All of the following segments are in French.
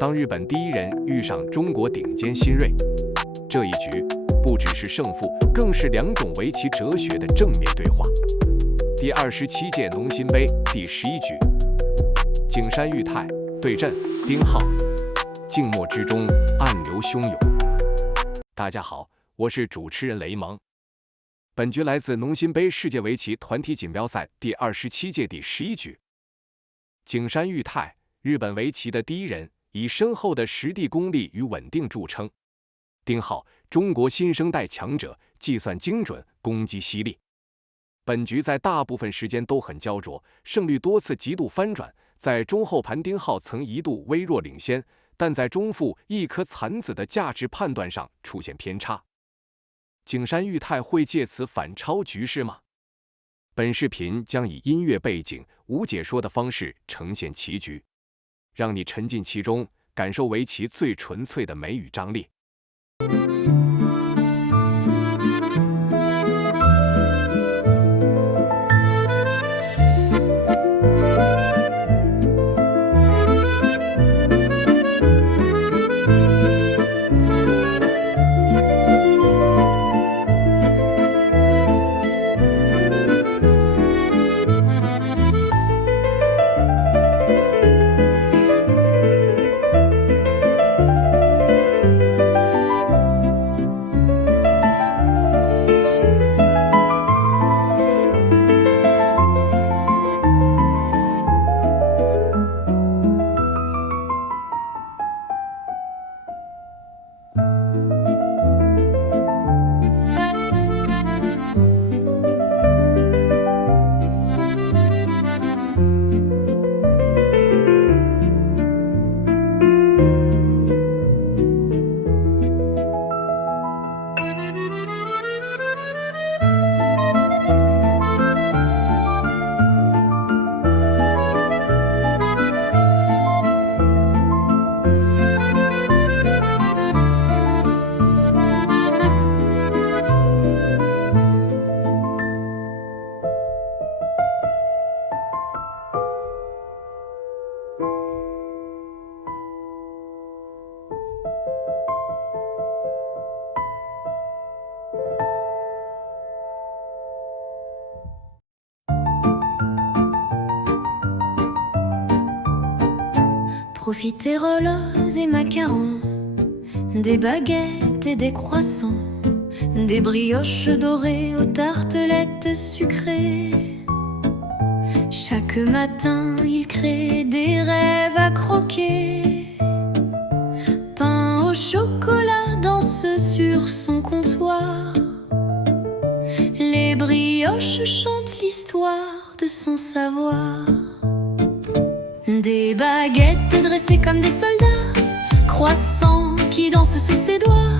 当日本第一人遇上中国顶尖新锐，这一局不只是胜负，更是两种围棋哲学的正面对话。第27届农心杯第11局，景山裕太对阵丁浩，静默之中暗流汹涌。大家好，我是主持人雷蒙。本局来自农心杯世界围棋团体锦标赛第27届第11局。景山裕太，日本围棋的第一人，以深厚的实地功力与稳定著称。丁浩，中国新生代强者，计算精准，攻击犀利。本局在大部分时间都很焦灼，胜率多次极度翻转。在中后盘，丁浩曾一度微弱领先，但在中复一颗残子的价值判断上出现偏差。景山裕太会借此反超局势吗？本视频将以音乐背景、无解说的方式呈现棋局，让你沉浸其中，感受围棋最纯粹的美与张力。Profiteroles et macarons, des baguettes et des croissants, des brioches dorées aux tartelettes sucrées. Chaque matin, il crée des rêves à croquer. Pain au chocolat danse sur son comptoir. Les brioches chantent l'histoire de son savoir. Des baguettes dressées comme des soldats, croissants qui dansent sous ses doigts,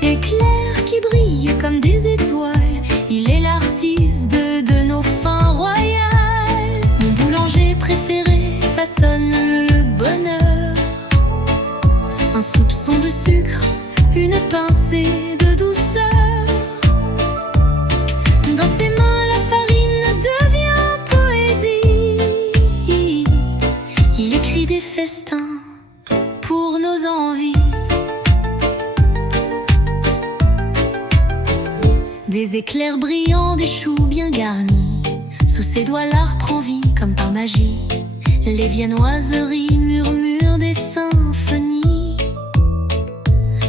éclairs qui brillent comme des étoiles. Il est l'artiste de nos fins royales. Mon boulanger préféré façonne le bonheur. Un soupçon de sucre, une pincée de douceur. Dans ses mains la farine devient poésie. Il écrit des festins pour nos envies. Des éclairs brillants, des choux bien garnis. Sous ses doigts l'art prend vie comme par magie. Les viennoiseries murmurent des symphonies.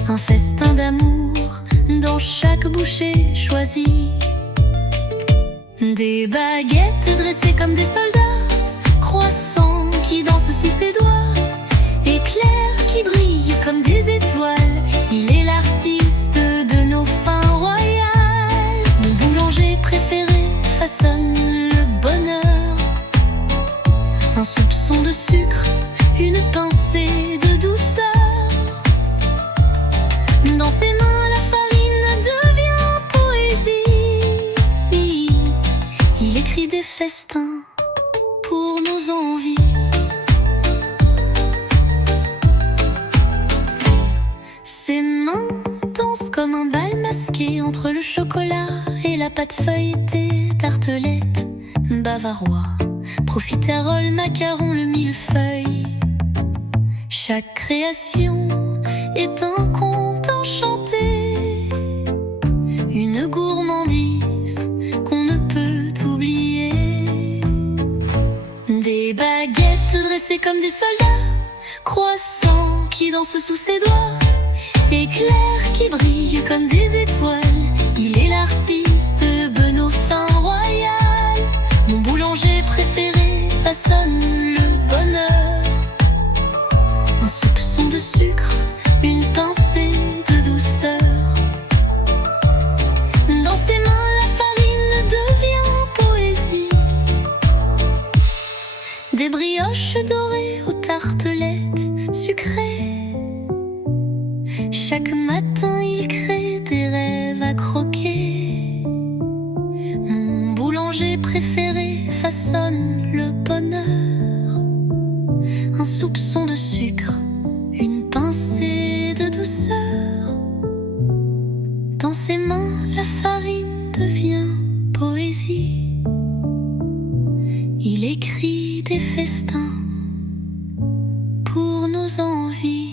Un festin d'amour dans chaque bouchée choisie. Des baguettes dressées comme des soldats, croissants qui dansent sous ses doigts, éclairs qui brillent comme des étoiles. Il est l'artiste de nos fins royales. Mon boulanger préféré façonne le bonheur. Un soupçon de sucre, une pincée de douceur. Dans ses mains la farine devient poésie. Il écrit des festins pour nos envies. Ses mains dansent comme un bal masqué entre le chocolat et la pâte feuilletée. Tartelette, bavarois, profiterole, macaron, le millefeuille. Chaque création est un conte enchanté, une gourmandise qu'on ne peut oublier. Des baguettes dressées comme des soldats, croissants qui dansent sous ses doigts, éclairs qui brillent comme des étoiles. Il est l'artiste Benoît Royal. Mon boulanger préféré façonne le bonheur. Un soupçon de sucre, une pincée de douceur. Dans ses mains, la farine devient poésie. Des brioches dorées aux tartelettes sucrées. Chaque matin, il crée des rêves à croquer. Mon boulanger préféré façonne le bonheur. Un soupçon de sucre, une pincée de douceur. Dans ses mains, la farine devient poésie. Il écrit des festins pour nos envies.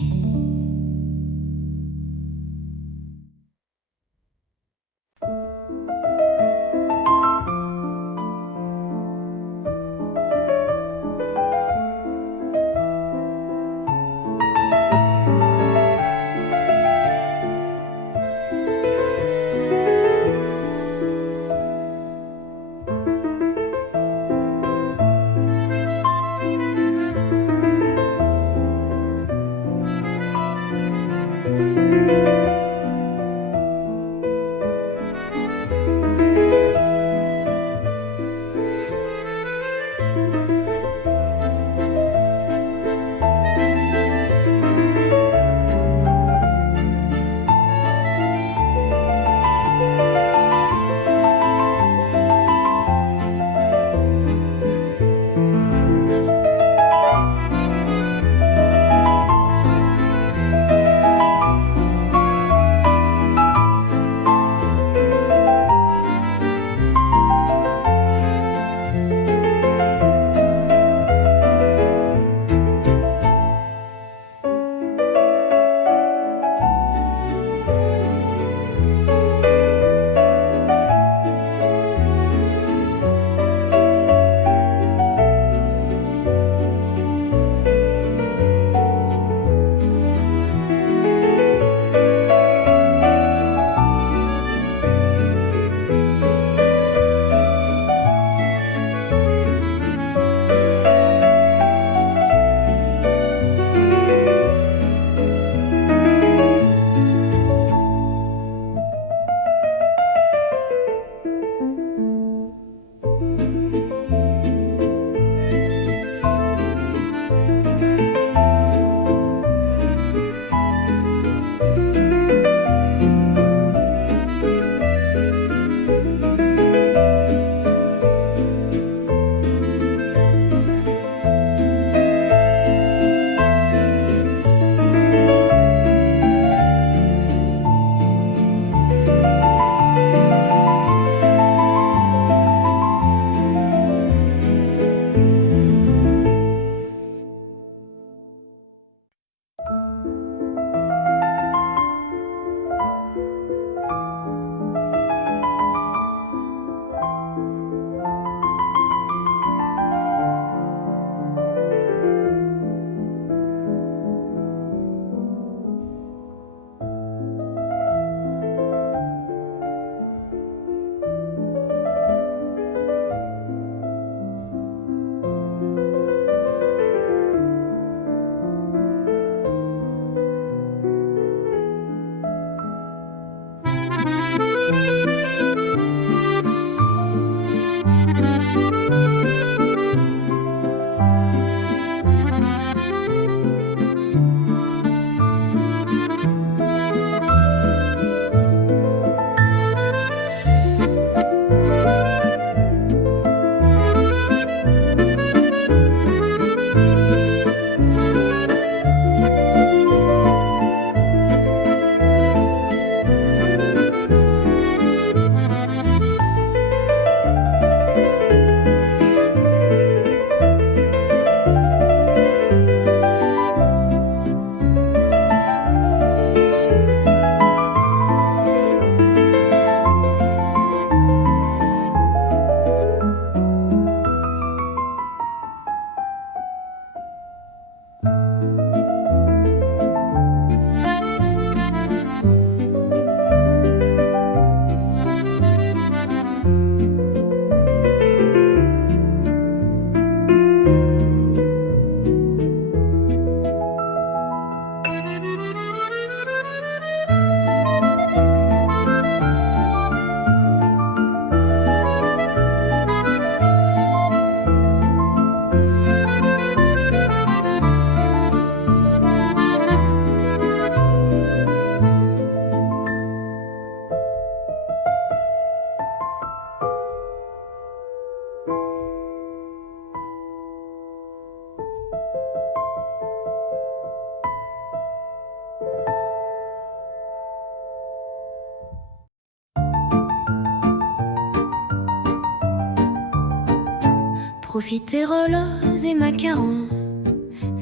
profiteroles et macarons,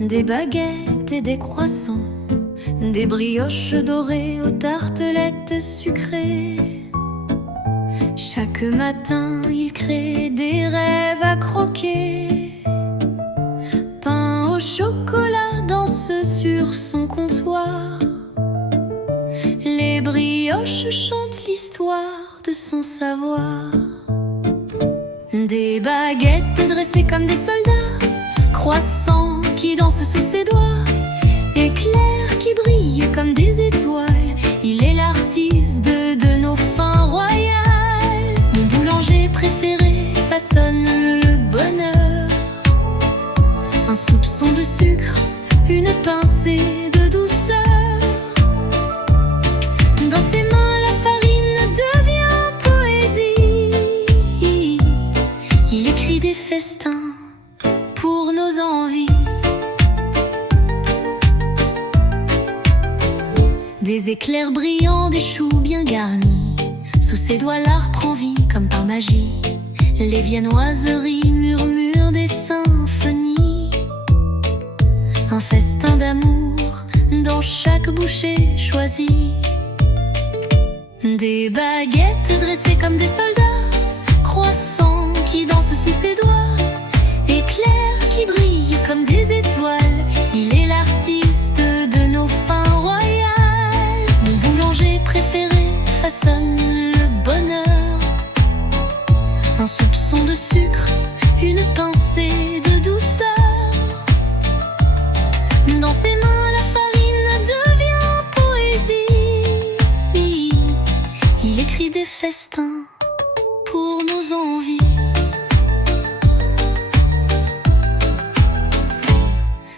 des baguettes et des croissants, des brioches dorées aux tartelettes sucrées. Chaque matin, il crée des rêves à croquer. Pain au chocolat danse sur son comptoir. Les brioches chantent l'histoire de son savoir. Des baguettes dressées comme des soldats, croissants qui dansent sous ses doigts, éclairs qui brillent comme des étoiles. Il est l'artiste de nos fins royales. Mon boulanger préféré façonne le bonheur. Un soupçon de sucre, une pincée de douceur. Dans ses mains, la farine devient poésie. Il écrit des festins pour nos envies. Des éclairs brillants, des choux bien garnis. Sous ses doigts, l'art prend vie comme par magie. Les viennoiseries murmurent des symphonies. Un festin d'amour dans chaque bouchée choisie. Des baguettes dressées comme des soldats, croissants qui dansent sous ses doigts, éclairs qui brillent comme des étoiles. Il est l'artiste de nos fins royales. Mon boulanger préféré façonne le bonheur. Un soupçon de sucre, une pincée de douceur. Dans ses mains, la farine devient poésie. Il écrit des festins pour nos envies.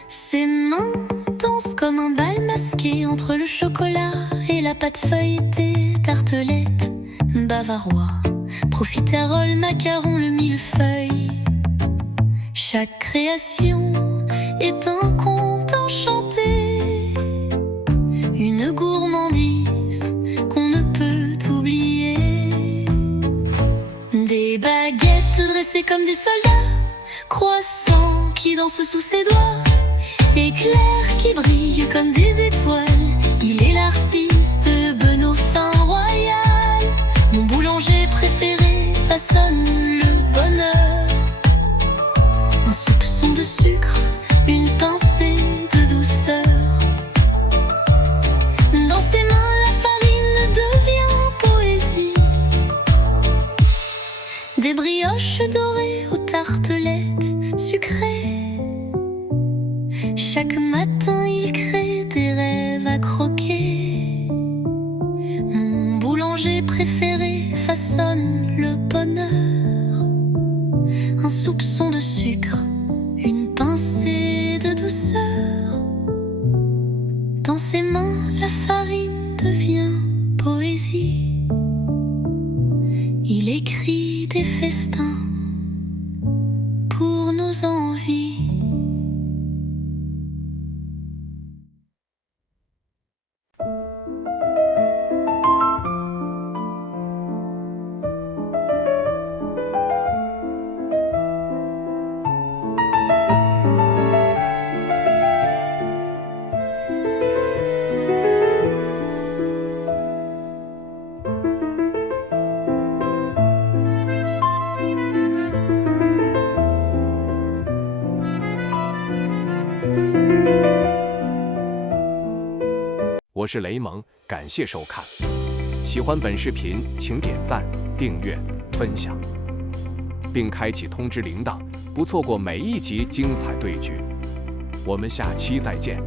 Ses mains dansent comme un bal masqué entre le chocolat et la pâte feuilletée. Tartelette, bavarois, profiterole, macaron, le millefeuille. Chaque création est un conte enchanté, une gourmandise qu'on ne peut oublier. Des baguettes dressées comme des soldats, croissants qui dansent sous ses doigts, éclairs qui brillent comme des étoiles. Il est l'artiste de nos fins royales. Mon boulanger préféré façonne le bonheur. Un soupçon de sucre, une pincée de douceur. Dans ses mains, la farine devient poésie. Des brioches dorées aux tartelettes sucrées. Chaque matin, il crée des rêves à croquer. Mon boulanger préféré façonne le bonheur. Un soupçon de sucre, une pincée de douceur. Dans ses mains, la farine devient poésie. Il écrit des festins pour nos envies.我是雷蒙，感谢收看。喜欢本视频，请点赞、订阅、分享，并开启通知铃铛，不错过每一集精彩对局。我们下期再见。